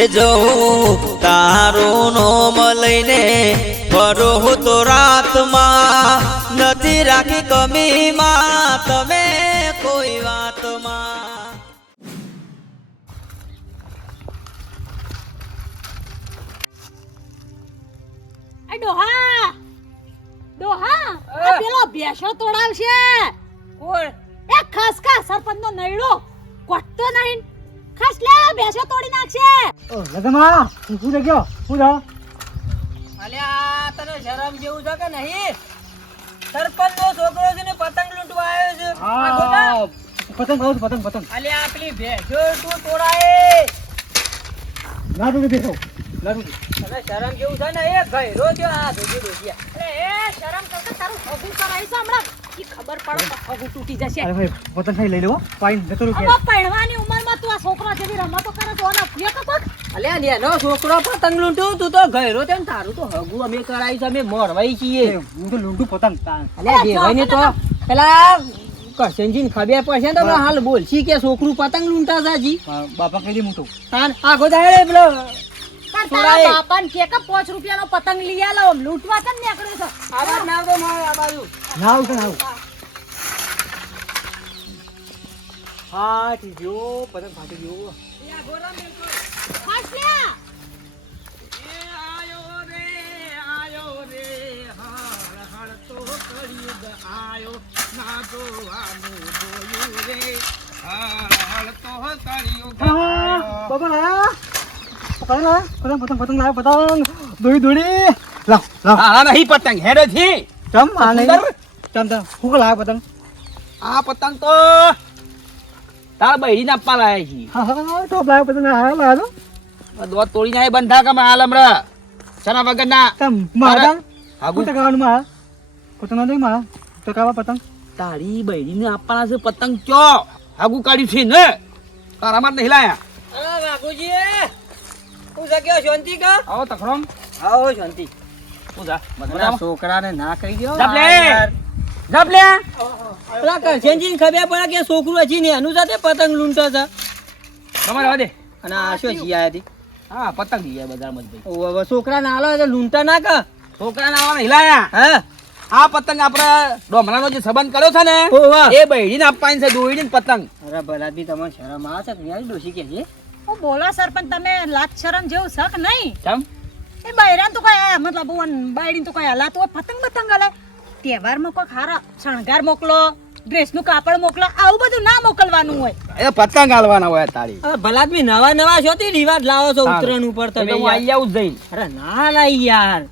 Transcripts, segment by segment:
એ જવું તારું નોમ લઈને ફરો તો રાતમાં નથી રાખી કમીમાં તમે કોઈ વાતમાં. ડોહા ડોહા આ પેલો ભેંસો તોડાવશે કોણ એ ખસકા સરપંચ નો નૈડો કોટતો નહીં ખસલે ભેંસો તોડી નાખશે. ઓ લગમા હું ગયો હું જા અલ્યા તને શરમ જેવું છે કે નહીં? સરપંચ નો છોકરો છે ને પતંગ લૂંટવા આવ્યો છે. આ ગોગા, પતંગ ખાવ પતંગ પતંગ અલ્યા પેલી ભેંસો તું તોડાય. ના તો દેખો લાગુ તને શરમ જેવું છે ને? એ ગયરો છે આ ધોજી ડોસિયા. અરે એ શરમ કરતા તારું હગું કરાઈ છે હમણાં ઈ ખબર પડે તો હગું તૂટી જશે. અરે ભાઈ પતંગ ખાઈ લઈ લેવો પાઈન જતો રૂ હવે પહેણવાની ઉંમરમાં તું આ છોકરા જેવી રમતો કરે તો આના ફિયા કપક. અલ્યા નેનો છોકરો પતંગ લૂંટું તું તો ગયરો છે ને તારું તો હગું અમે કરાવી છે અમે મોરવાઈ છીએ. હું તો લૂંટું પતંગ અલ્યા દેવાઈને તો પેલા કરશનજીને ખબર પડશે ને તો હાલ બોલશી કે છોકરું પતંગ લૂંટા છે હજી. બાપા કહી દે હું તો તાન આખો દાડે પેલો પણ તારા બાપાને કે કે 5 રૂપિયાનો પતંગ લઈ આલો લૂંટવા કેમ નીકળ્યો છો? આવા નાવ દે માર આ બાજુ. ના આવું ના આવું હા ઠીક જો પતંગ ફાટી ગયો યા ગોરામ બિલકુલ. ખસલે એ આયો રે હળ હળ તો કળિયુગ આયો ના જોવાનું જોયું રે હળ તો કળિયુગ આયો. બાબા લાયા પતંગ લાયા પતંગ દોડી દોડી લાવ લાવ આ નહીં પતંગ હેડે થી ચમ આ નહીં ચમ ચમ હું કો લાયા પતંગ આ પતંગ તો તારા બહેરીને આપવા લાયા છીએ. હા હા ટોપ લાયા પતંગ લાયા તો આ દોત તોડીને આય બંધા કમે હાલ હમણાં સના વગરના ચમ મારા હાગુ હું તો ગાવાનું માં પતંગ ના દે માં તો કાવા પતંગ તારી બહેરીને આપવાના છે પતંગ ચો હાગુ કાઢ્યું છે ને તારામાં જ નહીં લાયા. અરે બાપુજી હું જગ્યા શાંતિ કા આવો તખડોમ આવો શાંતિ. હું જા બધા છોકરાને ના કહી દો. જપ લે જપ લે પેલા કરશનજીને ખબર પડે કે છોકરું હજી ને એનું સાથે પતંગ લૂંટો છે. તમારે વાદે અને આ શું જીયા હતી? હા પતંગ લઈ બજારમાં જ ભાઈ હવે છોકરા ના આલો એટલે લૂંટા ના કા છોકરાને આવા નહીં લાયા. હે આ પતંગ આપણે ડોમરાનો જે સંબંધ કર્યો છે ને ઓવા. એ બહેરીને આપવાની છે દોડીને પતંગ. અરે ભલાદમી તમને શરમ આવે છે કે યાર ડોશી કે છે? ઓ બોલો સરપંચ તમે લાજ શરમ જેવું શક નહીં. ચમ એ બૈરાન તો કઈ મતલબ બાયડીન તો કઈ હલાતું હોય પતંગ બતંગ હલે તહેવારમાં કોઈ ખારા શણગાર મોકલો ડ્રેસનું કાપડ મોકલો આવું બધું ના મોકલવાનું હોય. એ પતંગ હાલવાના હોય તારી. હવે ભલાદમી નવા નવા છો તે રિવાજ લાવો છો હા. ઉત્તરાયણ ઉપર તો તમે હું યાર. આઈ આવું જ જઈને. અરે ના લાઈ યાર.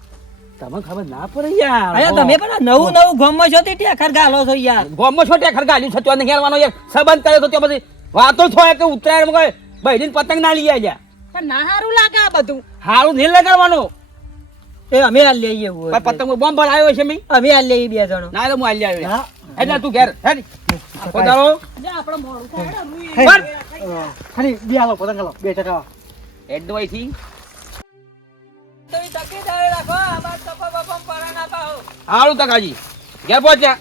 તમને ખબર ના પડે યાર. અરે તમે પણ નવું નવું ગામમાં છો તે ટેખર ગાલો છો યાર. ગોમમાં છોટે ખરગાડ્યું છે ત્યાં ઘેરવાનો યાર સંબંધ કર્યો તો ત્યાં પછી વાતો થાય કે ઉત્તરાયણમાં કોઈ બહેરીને પતંગ ના લઈ આવ્યા. પણ ના સારું લાગે આ બધું. હારું નહીં લગાડવાનું. એ અમે આ લઈએ હોય. ભાઈ પતંગ બોમ્બ ભરાયો છે મેં. અમે આ લઈએ બે જણો. ના તો હું આલી આવ્યો. હા એટલે તું ઘેર હેડ. પોતાનો જે આપણે મોડું થાય ને, રૂઈ. હે પણ ખાલી બે આલો પતંગ આલો બે ચટાવા હેડ દવાઈ થી તો ઈ તકેદારી રાખો આ બાદ કપા બપા પરા ના પાહો. હારું તકાજી ઘેર પહોંચ્યા.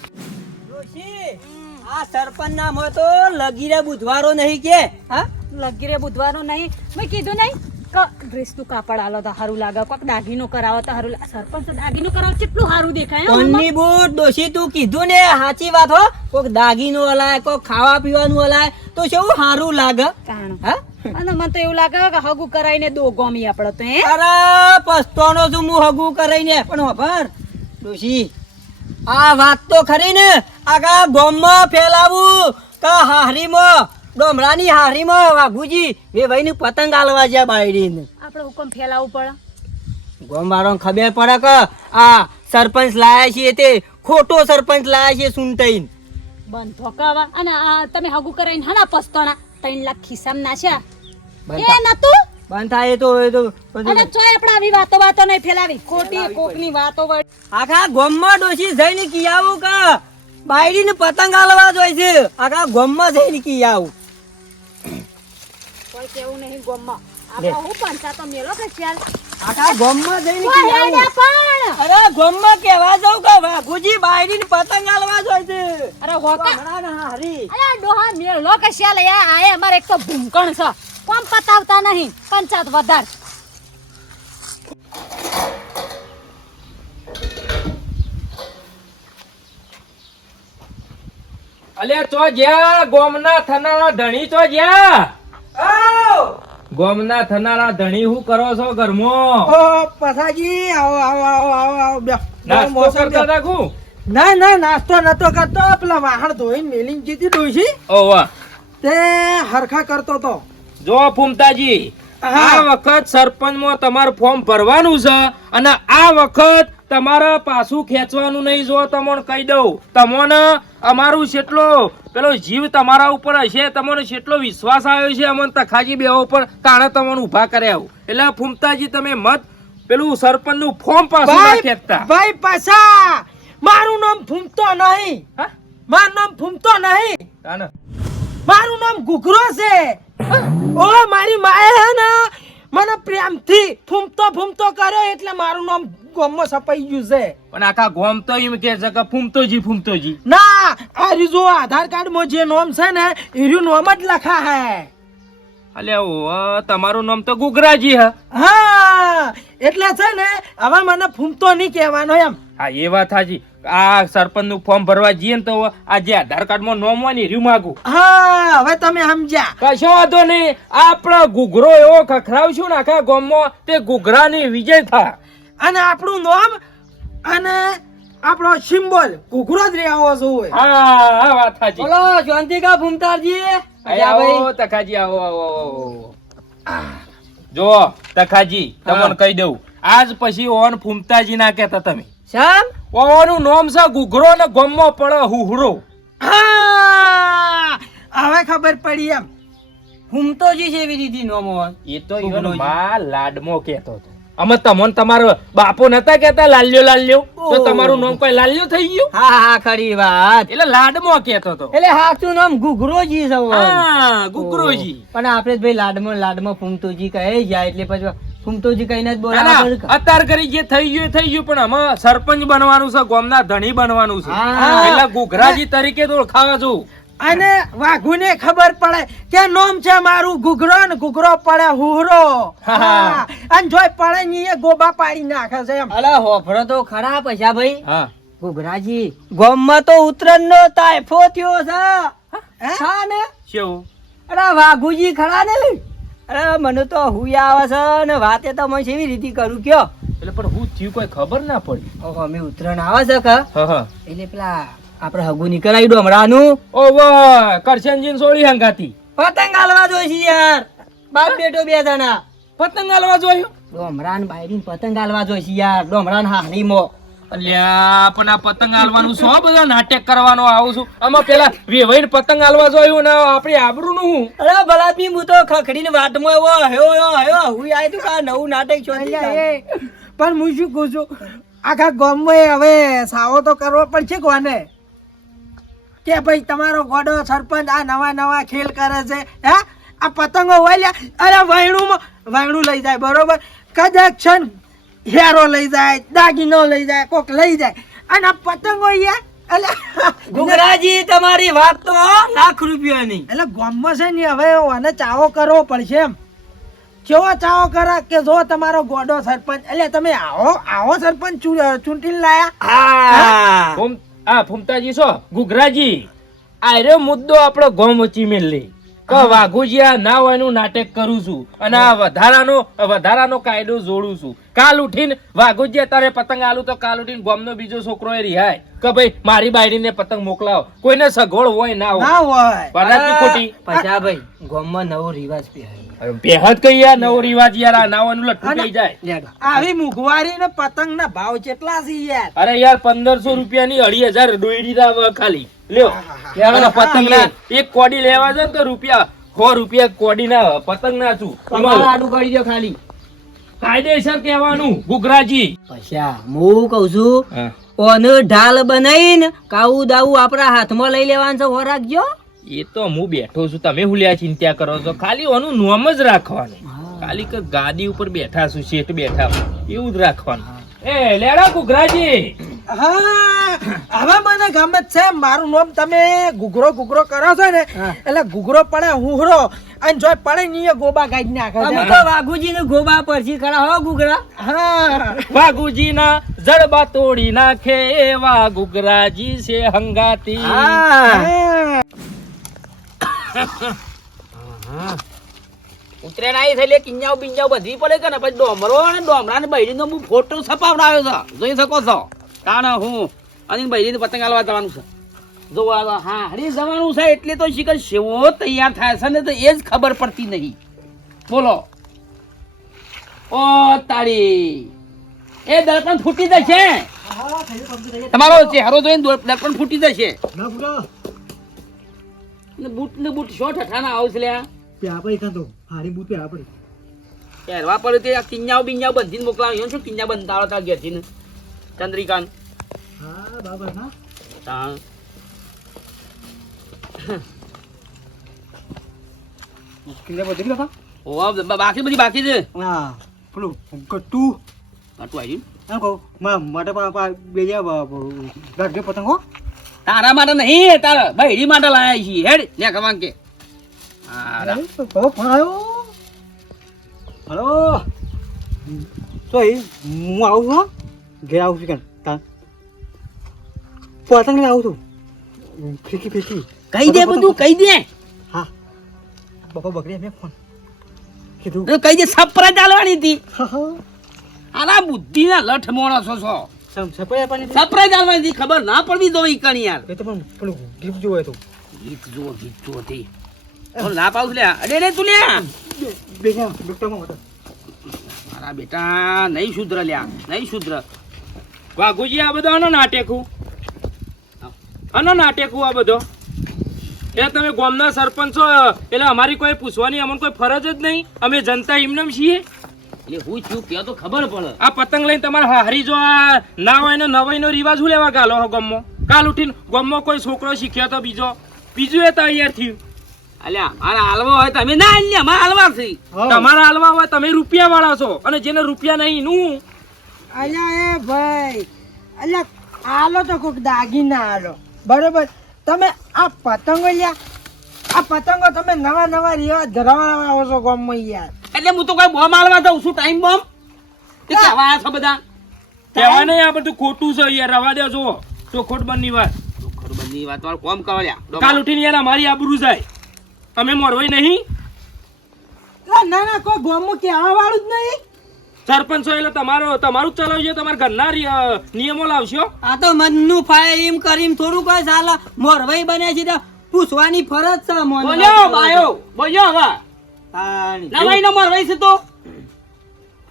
ડોશી આ સરપંચ નામ હોય તો લગીરે બુધવારો નહીં કે હા લગીરે બુધવારનો નહીં મેં કીધું નહીં કે ડ્રેસનું કાપડ આલો તો સારું લાગે કોઈક દાગીનો કરાવો તો સારું લાગે સરપંચ દાગીનો કરાવો કેટલું સારું દેખાય હો આમાં. કોની બુટ ડોશી તું કીધું ને સાચી વાત હો. કોક દાગીનો હલાય કોક ખાવા પીવાનું હલાય તો કેવું સારું લાગે. તાણું. હા અને મને તો એવું લાગે કે હગું કરાઈને દો ગોમી આપણે તો હે અરે પસ્તાનો છું હું હગું કરાઈને પણ ખબર ડોશી આ વાત તો ખરી ને આગા ગામમાં ફેલાવું કે હારીમાં ડોમરાની હારીમાં વાઘુજી વેવાઈની પતંગ આલવા જ્યાં બાયડીને આપણે હુકમ ફેલાવવું પડે. ગોમવાળાને ખબર પડે કે આ સરપંચ લાયા છે તે ખોટો સરપંચ લાયા છે સુનતાઈન. બંધ ધોકાવા અને આ તમે હગું કરાઈને હના પસ્તાના 3 લાખ ખિસ્સામાં નાખ્યા બંધ એ થા- નતું બંધ થાય એ તો બધું અને ચોય આપણે આવી વાતો નહીં ફેલાવી ખોટી કોકની વાતો વળી. આખા ગામમાં ડોશી જઈને કી આવું કે બાયડીને પતંગ આલવા જોઈ છે આખા ગામમાં જઈને કી આવું. કોઈ કેવું નહીં ગોમમાં આપણે હું પંચાતો મેલો કે ચાલ આખા ગામમાં જઈને કોઈ કી હેડે આવું. પણ અરે ગામમાં કહેવા જાઉં કે વાઘુજી બાયડીને પતંગ આલવા જોઈ છે. અરે હોકા હમણાં હારી અરે ડોહા મેલો કે ચાલ યાર આય અમારે એક તો ભૂંકણ છે કોમ પતાવતા નહીં પંચાયત વધાર અલ્યા તો જ્યાં ગોમના થનારા ધણી તો જ્યાં ગોમના થનારા ધણી શું કરો છો ઘરમાં ઓ પસાજી આવો આવો આવો આવો આવો બે નાસ્તો કરતા રાખું ના ના નાસ્તો નતો કરતો પેલા વાહણ ધોઈને મેલીને જીતી ડોશી ઓ વાહ તે હરખા કરતો તો જો ફૂમતાજી હા. આ વખત સરપંચમાં તમારું ફોર્મ ભરવાનું છે અને આ વખત તમારે પાછું ખેંચવાનું નહીં. જો તમને કહી દઉં, તમને અમારું કેટલો પેલો જીવ તમારા ઉપર હશે, તમને કેટલો વિશ્વાસ આવ્યો છે અમને તખાજી બેવા ઉપર, તાણે તમને ઊભા કર્યા આવું. એટલે ફૂમતાજી તમે મત પેલું સરપંચ નું ફોર્મ પાછું ના ખેંચતા. ભાઈ પાછા મારું નામ ફૂમતો નહીં, હા? મારું નામ ફૂમતો નહીં, તાણે. મારું નામ ઘૂઘરો છે. ઓ મારી માએ હે ને મને પ્રેમથી ફૂમતો ફૂમતો કર્યો એટલે મારું નામ ગોમમાં છપાઈ ગયું છે. પણ આખા ગોમ તો એમ કે છે કે ફૂમતોજી ફૂમતોજી. ના આ રીજો આધાર કાર્ડ માં જે નામ છે ને એ નામ જ લખા હે. અલ્યા તમારું નામ તો ગુગરાજી હે. હા એટલે છે ને હવે મને ફૂમતો નહીં કહેવાનો એમ. હા એ વાત હાજી. આ સરપંચ નું ફોર્મ ભરવા જઈએ ને તો આ જે આધાર કાર્ડ માં નામ હોય ને એ માગું. હા હવે તમે સમજ્યા. કશો વાંધો નહીં. આપણો ગુગરો એવો ખખડાવશું ને આખા ગામમાં તે ગુગરાની વિજય થાય. અને આપણું નામ અને આપણો સિમ્બોલ ઘૂઘરો જ રહેવો જોઈએ. હા વાત હાજી. બોલો શાંતિકા ફૂમતાજી. આવો તખાજી આવો આવો આવો. જો તખાજી તમને કહી દઉં, આજ પછી ઓન ફૂમતાજી ના કહેતા તમે. શામ ઓનું નામ છે ગુગરો ને ગામમાં પડે હુહરો. હા હવે ખબર પડી એમ. ફૂમતોજી જેવી રીતિ નામ હોય. એ તો ઈવન માં લાડમો કહેતો હતો. અમે તમને તમારો બાપો નતા કહેતા લાલ્યો લાલ્યો, તો તમારું નામ કોઈ લાલ્યો થઈ ગયું. હા હા ખરી વાત. એટલે લાડમો કહેતો હતો. એટલે સાચું નામ ઘૂઘરોજી છે. હા ગુગરોજી. પણ આપણે ભાઈ લાડમાં ફૂમતોજી કહે જાય એટલે પછી ફૂમતોજી કહીને જ ના, બોલાવવા ના, પડે. અત્યાર કરી જે થઈ ગયું એ થઈ ગયું, પણ અમે સરપંચ બનવાનું છે, ગામના ધણી બનવાનું છે. હા. એટલે ગુગરાજી તરીકે તો ઓળખાવા જવું. અને વાઘુને ખબર પડે કે નામ છે મારું ઘૂઘરો ને ઘૂઘરો પડે હુહરો. હા અને જોઈ પડે ને એ ગોબા પાડી નાખે છે એમ. અલા હોફરો તો ખરા પૈસા ભાઈ. હા ઘૂઘરાજી ગામમાં તો ઉત્તરાયણ નો તાયફો થયો છે. હા ને કેવું? અરે વાઘુજી ખરા ને. અરે મને તો હુયા આવે છે ને વાતે તો મને કેવી રીતે કરું કયો. એટલે પણ હું થયું કોઈ ખબર ના પડી. ઓહો અમે ઉત્તરાયણ આવે છે કે હા હા. એટલે પેલા આપણે હગુ નીકળાઈ ડોમરાનું ઓ વાહ, કરશનજી સોળી હંગાતી પતંગ હાલવા જોઈશે યાર. બાપ બેટો બે જણા પતંગ હાલવા જોયું. ડોમરાન બાયડીન પતંગ હાલવા જોઈશે યાર. ડોમરાન હારીમો. અલ્યા પણ આ પતંગ હાલવાનું સો બધા નાટક કરવાનો આવું છું. આમાં પેલા વેવાઈને પતંગ હાલવા જોયું ને આપણી આબરૂ નું હું. અરે ભલાદમી હું તો ખખડીને વાટમાં એવો હયો હું આય તું કા નવું નાટક છોડી પણ હું શું કહું છું આખા ગામમાં હવે સાવો તો કરવો પડશે કોને કે ભાઈ તમારો ગોડો સરપંચ આ નવા નવા ખેલ કરે છે. હે આ પતંગો હોય અરે વાયણું લઈ જાય બરોબર, કદાચ ક્ષણ હેરો લઈ જાય, દાગીનો લઈ જાય, કોક લઈ જાય અને આ પતંગો ગુગરાજી તમારી વાત તો લાખ રૂપિયાની. એટલે ગામમાં છે ને હવે આને ચાવો કરવો પડશે એમ. કેવો ચાવો કરે કે જો તમારો ગોડો સરપંચ એટલે તમે આવો સરપંચ ચૂંટીને લાયા. આ ફૂમતાજી છો ગુગરાજી, આ રહ્યો મુદ્દો આપણો ગામ વચ્ચે મેલી કે વાઘુજી આ ના હોય નું નાટક કરું છું અને આ વધારાનો કાયદો જોડું છું. કાલ ઉઠીને વાઘુજી અત્યારે પતંગ આલું તો કાલ ઉઠીને ગામનો બીજો છોકરો એ રિહાય કે ભાઈ મારી બાયડીને પતંગ મોકલાવો. કોઈને સગવડ હોય ના હોય બનાતી ખોટી પછા ભાઈ ગામમાં નવો રિવાજ બેહદ કઈ યાર નવો રિવાજ યાર. આ નાવાનું લઠ્ઠું થઈ જાય. આવી મુઘવારી ને પતંગ ના ભાવ કેટલા છે યાર. અરે યાર 1500 રૂપિયાની 2500 દોયડી રાવ ખાલી લ્યો. અને પતંગ ના એક કોડી લેવા જાય ને તો રૂપિયા 100 રૂપિયા કોડી ના પતંગ ના છું. આડું કરી દો ખાલી. કાયદેસર કહેવાનું ગુગરાજી. પછા હું કઉ છું ઓનો ઢાલ બનાવીને કાવું દાવું આપણા હાથમાં લઈ લેવાનું છે. હો રાખજો. એ તો હું બેઠો છું, તમે હુલ્યા ચિંતા કરો છો. ખાલી ઓનું નામ જ રાખવાનું. ખાલી કે ગાદી ઉપર બેઠા છું, શેઠ બેઠા એવું જ રાખવાનું. એ લેડા ગુગરાજી. હા હવે મને ગમે છે મારું નામ તમે ઘૂઘરો કરો છો ને એટલે ઘૂઘરો પડે હુહરો અને જો પડે ને એ ગોબા ગાડી નાખે અમે તો વાઘુજીને ગોબા પરથી ખરા હો ગુગરા. હા વાઘુજીના જડબા તોડી નાખે એવા ગુગરાજી છે હંગાતી. હા ઉતરેણ આવી થઈ લે કિંજાવ બિંજાવ બધી પડે કે ને પછી ડોમરો અને ડોમરા ને બૈરીનો હું ફોટો છપાવડાવ્યો છે જોઈ શકો છો તાણ હું અને બૈરીને પતંગ હાલવા જવાનું છે જો હા હરી જવાનું છે એટલે તો શીખર શેવો તૈયાર થાય છે ને તો એ જ ખબર પડતી નહીં બોલો ઓ તારી એ દર્પણ ફૂટી જશે તમારો ચહેરો જોઈને દર્પણ ફૂટી જશે ના પૂરા ને બૂટ શો ઠઠાના આવશે લ્યા પ્યા પડી કાં તો હારી બૂટ પ્યા પડી પહેરવા પડે તે આ કિંજાવ બિંજાવ બંધીને મોકલાવ્યો શું કિંજા બંધાવો તાર ઘેરથી ને ચંદ્રિકાન હા બરાબર હા હા કિલ્લે બધી કાકા ઓ બાકી બધી બાકી છે હા પેલું કટ્ટુ આટલું આવી હા કહું માટે બે ગાડી પતંગ હો તારા માટે નહીં તારા બૈરી માટે લાયા છીએ હેડ લે કમાન કે હા રા. ફોન આવ્યો હલો તો હું આવું હા ઘેર આવું છું કેમ તાર પતંગ લઈને આવું છું ફીકી ફીકી કહી દે બધું કહી દે હા બાપા બગડે મેં ફોન કીધું તો કહી દે સપરા ચાલવાની હતી હા હા આના બુદ્ધિના લઠ માણસો છો સપડાય પાણી સપરા ચાલવાની હતી ખબર ના પડવી દો ઈ કણી યાર એ તો પણ પેલું ગિફ્ટ જોવે તો ગીત જો હતી ના પાઉસ લે અડે રે તું લે બેજા ડોક્ટરમાં હતા મારા બેટા નહીં શુદ્ર લ્યા નહીં શુદ્ર વાઘુજી આ બધો આનો નાટેકું આનો નાટેકું આ બધો એ તમે ગામના સરપંચ છો એટલે અમારી કોઈ પૂછવાની અમને કોઈ ફરજ જ નહીં અમે જનતા એમનેમ છીએ એટલે હું છું કે તો ખબર પડે આ પતંગ લઈને તમારે હારી જો આ ના હોય ને નવાઈનો રિવાજ શું લેવા ગાલો હો ગામમાં કાલ ઉઠીને ગામમાં કોઈ છોકરો શીખ્યો તો બીજું એ તૈયાર થયું અલ્યા મારા હાલવા હોય તમે ના અલ્યા મારા હાલવા છે તમારા હાલવા હોય તમે રૂપિયા વાળા છો અને જેને રૂપિયા નહીં નું અલ્યા એ ભાઈ અલ્યા આલો તો કોક દાગીના આલો બરોબર તમે આ પતંગો લ્યા આ પતંગો તમે નવા નવા રિવાજ ધરાવવા આવો છો ગામમાં યાર એટલે હું તો કોઈ બોમ્બ હાલવા જાઉં છું ટાઈમ બોમ્બ તે કહેવા આવ્યા છો બધા કહેવાય નહીં આ બધું ખોટું છે યાર રવા દો જો ચોખોટ બંધની વાત ખરબંધની વાત વાળું કોમ કર્યા કાલ ઉઠીને યાર અમારી આબરૂ જાય અમે મોરવાઈ નહીં ના ના કોઈ ગામમાં કહેવા વાળું જ નહીં સરપંચ છો એટલે તમારું જ ચલાવજો તમારા ઘરના નિયમો લાવશો આ તો મનનું ફાય એમ કરીને થોડું કોઈ ચાલે મોરવાઈ બને છે તો પૂછવાની ફરજ છે મને બોલ્યો બાયો બોલ્યો હવે નવાઈ નંબર હોય છે તો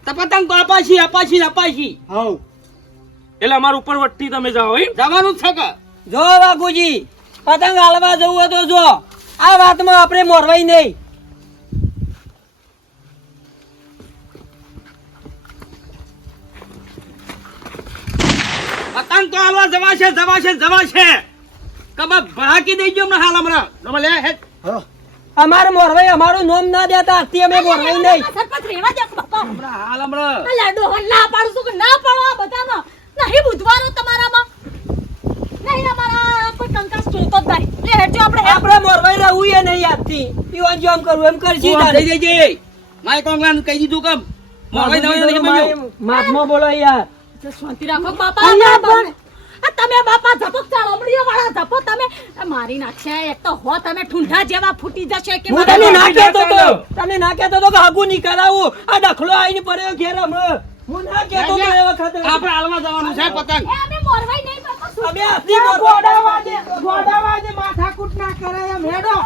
પતંગ તો અપાશી હાઉ એટલે અમારા ઉપર વટ્ટી તમે જાઓ એમ જવાનું જ છે કે જો વાઘુજી પતંગ હાલવા જવું હોય તો જો આ વાતમાં આપણે મોરવાઈ નહીં પતંગ તો હાલવા જવાશે કબા ભડાકી દેજો અમને હાલ હમણાં તમે લે હેડ હા અમારે મોરવાઈ અમારું નામ ના દેતા આથી અમે મોરવાઈ નહીં સરપંચ રેવા દે બાપા હાલ હમણાં આ લાડો ના પાડું છું કે ના પાડો આ બધામાં નહીં બુધવારો તમારામાં નહીં અમારા કોઈ કંકાસ જોતો જ નહીં લે હેડજો આપણે આપણે મોરવાઈ રહું એ નહીં આજથી ઈવન જો એમ કરવું એમ કરશી તારે. જઈ જઈ માય કોંગ્રેસ કહી દીધું કે મોરવાઈ નવાઈ નહીં બન્યો માથમાં બોલો યાર શાંતિ રાખો બાપા આ તમે બાપા ઝપક ચાળમડીઓ વાળા ઝપો તમે મારી નાખશે એક તો હો તમે ઠુંઠા જેવા ફૂટી જશે કે હું તને ના કહેતો તો કે હગું નહીં કરાવું આ દખલો આઈને પડ્યો ઘેર હમણાં. હું ના કહેતો તો એ વખતે આપણે હાલવા જવાનું છે પતંગ એ અમે મોરવાઈ નહીં બાપા અમે આથી ગોડાવા દે માથાકૂટ ના કરે એમ હેડો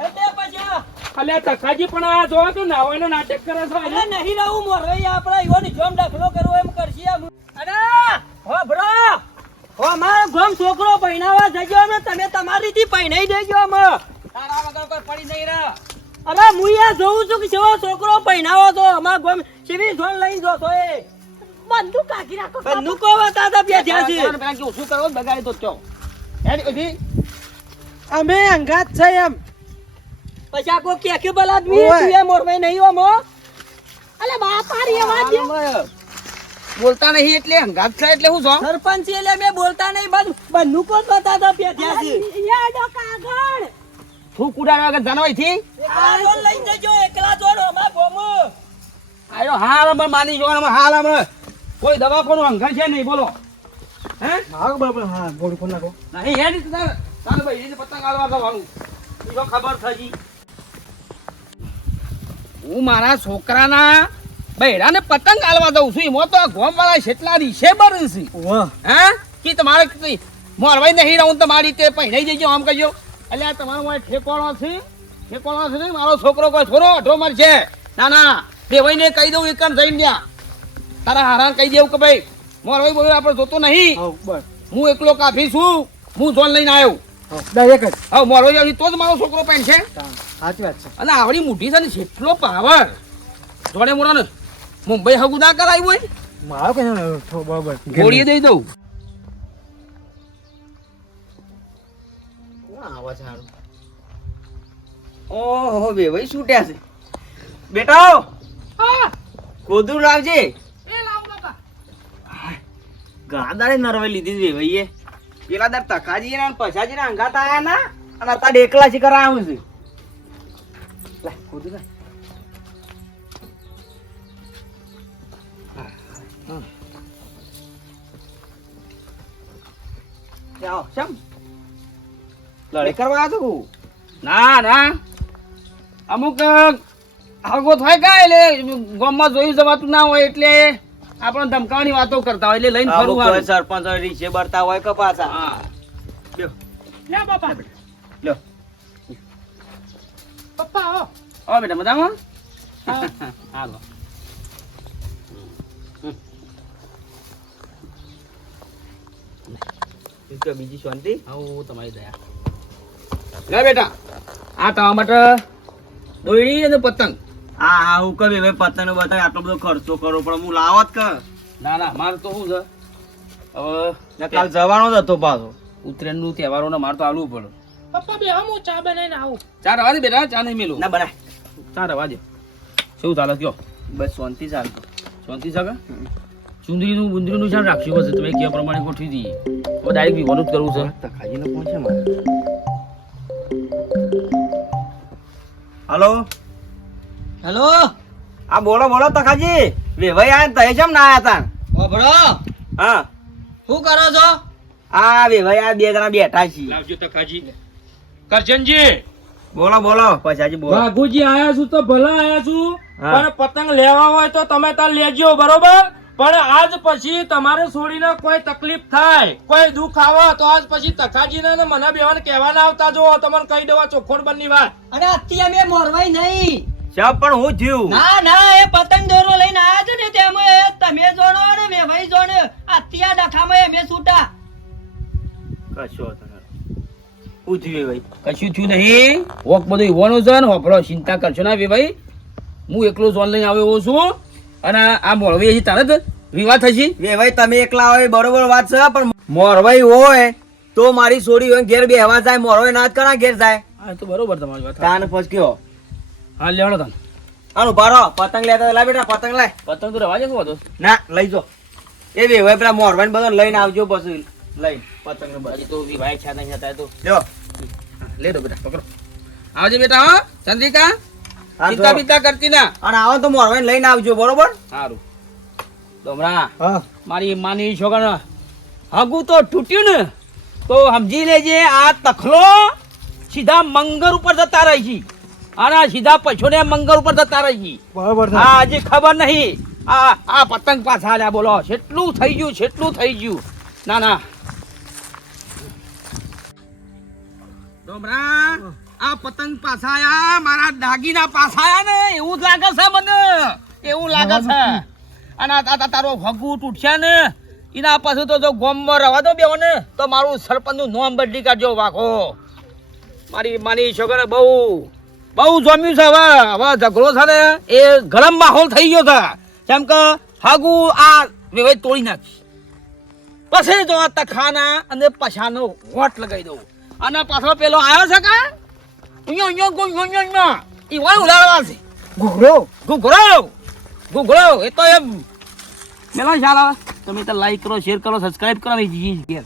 એટલે પછી અલ્યા તખાજી પણ આ જોવા તો નાવાનો નાટક કરે છે અરે નહીં રહું મોરવાઈ આપણે ઈવન જોમ દખલો કરવો એમ કરશી આમ. અરે હો બ્રો હો મારો ગમ છોકરો પહેણાવા જજો ને તમે તમારી થી પહેણાઈ દેજો અમે તારા વગર કોઈ પડી નહીં રહે અરે હું યાર જોઉં છું કે કેવો છોકરો પહેણાવો તો અમાર ગમ શિવી ઝોન લઈને જો તો એ બંદૂક કાઢી રાખો પણ નુકો વતા તા બેઠ્યા છે પેલા કે શું કરવો બગાડી તો ચો હેડ ઉધી અમે અંગાત છે એમ પછી આ કોઈ કે બલાદમી તું એ મોરવાઈ નહીં હો મો અલે બાપા રેવા દે બોલતા નહીં એટલે હંગાત છે એટલે હું છો સરપંચ એટલે મેં બોલતા નહીં બધું નુકો જ વતા તા બેઠ્યા છે યાડો કાગળ થૂક ઉડાડવા વગર જાનવાય થી આયો લઈને જજો એકલા જોડો અમાર ગોમો આયો હાલ અમે માની જોવાનું હાલ અમે કોઈ દવાખાનું અંગર છે નહીં બોલો હે મારો બાપ હા ગોળ કોણ નાખો નહીં હેડી તો તારે ભાઈ એને પતંગ આલવા જવાનું ઈનો ખબર થજી હું મારા છોકરાના બૈરાને પતંગ આલવા દઉં છું એમાં તો ગોમ વાળા કેટલા રીશે બરન છે વાહ હે કે તમારે મોરવાઈ નહીં રહું તમારી રીતે પહેરાઈ જજો આમ કહેજો એટલે આ તમારો મારે ઠેકોણો છે ને મારો છોકરો કોઈ થોડો અઢો મર છે ના ના દેવાઈને કહી દઉં એક જઈને ત્યાં તારા હારાને કહી દેવું કે ભાઈ મોરવાઈ બોલ્યો આપણે જોતો નહીં હા બસ હું એકલો કાફી છું હું જોન લઈને આવ્યો હા ડાયરેક્ટ જ હવે મોરવાઈ આવી તો જ મારો છોકરો પહેન છે સાચી વાત છે અને આવડી મોટી છે ને જેટલો પાવર જોડે મોડા ને મુંબઈ હગું ના કરાયું હોય મારો કઈ બરાબર ગોળીએ દઈ દઉં ઓહો બે ભાઈ છૂટ્યા છે બેટા કોદું લાવજે ઘણા દાડે નરવાઈ લીધી છે ભાઈએ પેલા દર તકાજી ને પછાજી ને અંગાત આયા ના અને અત્યારે એકલા છે કરાવું છે લે કોદું લે જાઓ ચમ લડે કરવા આવ્યો તું ના ના અમુક હગો થાય કા એટલે ગામમાં જોયું જવાતું ના હોય એટલે આપણે ધમકાવાની વાતો કરતા હોય એટલે લઈને ફરવું અમુક આવે સરપંચ રીચે બળતા હોય કે પાછા હા લ્યો લે બાપા લ્યો પપ્પા આવો બેટા મજામાં હાલો બીજી શાંતિ આવું તમારી દયા લે બેટા આ તમારા માટે દોયડી અને પતંગ હા હા હું કभी હવે પતંગ બતંગ આટલો બધો ખર્ચો કરો પણ હું લાવત કે ના ના મારે તો શું છે હવે કાલ જવાનો જ હતો પાછો ઉત્તરાયણ નું તહેવારો ને મારે તો આલવું પડે પપ્પા બે હું ચા બનાવીને આવું ચા રવા દે બેટા ચા નહીં મેલું ના બનાય ચા રવા દે શું ચાલે કયો બસ શાંતિ ચાલતો શાંતિ છે કે ચુંદડીનું બુંદડીનું શાક રાખ્યું હશે તમે કયા પ્રમાણે ગોઠવી દઈએ હવે ડાયરેક્ટ વિવાનું જ કરવું છે તખાજીને કોણ છે મારે હલો હેલો હા બોલો બોલો તખાજી વેભાઈ આ તય કેમ ના આયા તા ઓબળો હા શું કરો છો આ વેભાઈ આ બે જણા બેઠા છીએ લાવજો તકાજી કરજનજી બોલો બોલો પછાજી બોલો વાઘુજી આયા છું તો ભલા આયા છું હા. પણ પતંગ લેવા હોય તો તમે તાર લેજો બરોબર પણ આજ પછી તમારે છોડીને કોઈ તકલીફ થાય કોઈ દુઃખ આવે તો આજ પછી તકાજીને ને મને બેવાને કહેવા ના આવતા જો તમને કહી દેવા ચોખોડ બંની વાત અરે અત્યારે અમે મોરવાઈ નહીં સાહેબ પણ હું થયું ના ના એ પતંગ દોરો લઈને આયા છો ને તેમાં તમે જોડો ને મેં ભાઈ જોડે અત્યારે ડખામાં અમે છૂટા કશો વાંધો નહીં. હું થયું ભાઈ કશું થયું નહીં વોક બધું ઈવાનું છે ને હોપડો ચિંતા કરશો ના ભાઈ હું એકલો જોન લઈને આવ્યો એવો છું અને આ મોરવાઈ હજી તારે જ વિવાહ થશે વેભાઈ તમે એકલા હોય બરોબર વાત છે પણ મોરવાઈ હોય તો મારી છોડી હોય ઘેર બેહવા જાય મોરવાઈ ના જ કરા ઘેર જાય હા તો બરોબર તમારી વાત કાન ફસક્યો હા લેવડો તાન આનું બારો પતંગ લેતા લા બેટા પતંગ લાય પતંગ તો રવા જતો ના લઈ જો એ વેભાઈ પેલા મોરવાઈ બધા લઈને આવજો પછી લઈને પતંગ ને હજી તો વિવાહ ઈચ્છા નહીં હતા તો લ્યો લે દો બેટા પકડો આવજે બેટા હા ચંદ્રિકા હા, ચિંતા જો. બિંતા કરતી ના અને આવો તો મોરવાઈ લઈને આવજો બરોબર સારું ડોમરા હા મારી માની છોકરા હગું તો તૂટ્યું ને તો સમજી લેજે આ તખલો સીધા મંગર ઉપર જતા રહી છે અને સીધા પછોડે મંગર ઉપર જતા રહી છે બરોબર છે આ હજી ખબર નહીં આ પતંગ પાછા આલ્યા બોલો કેટલું થઈ ગયું ના ના ડોમરા આ પતંગ પાછા આયા મારા દાગીના પાછા આયા ને એવું જ લાગે છે મને એવું લાગે છે અને આ તારો હગું તૂટશે ને એના પાછું તો જો ગોમમાં રવા દો બેવો ને તો મારું સરપંચનું નોમ બદલી કાઢજો વાઘો મારી માની છોકરા બહુ જમ્યું છે હવે ઝઘડો છે ને એ ગરમ માહોલ થઈ ગયો છે કેમ કે હગું આ વેવાઈ તોડી નાખી પછી જો આ તખાના અને પછાનો વોટ લગાવી દઉં અને પાછો પેલો આવ્યો છે કા ઈવાય ઉલાડવા છે ઘોઘરો ઘૂઘરો એ તો એમ પેલા ચાલ તમે તો લાઈક કરો શેર કરો સબસ્ક્રાઇબ કરો ને જી ઘેર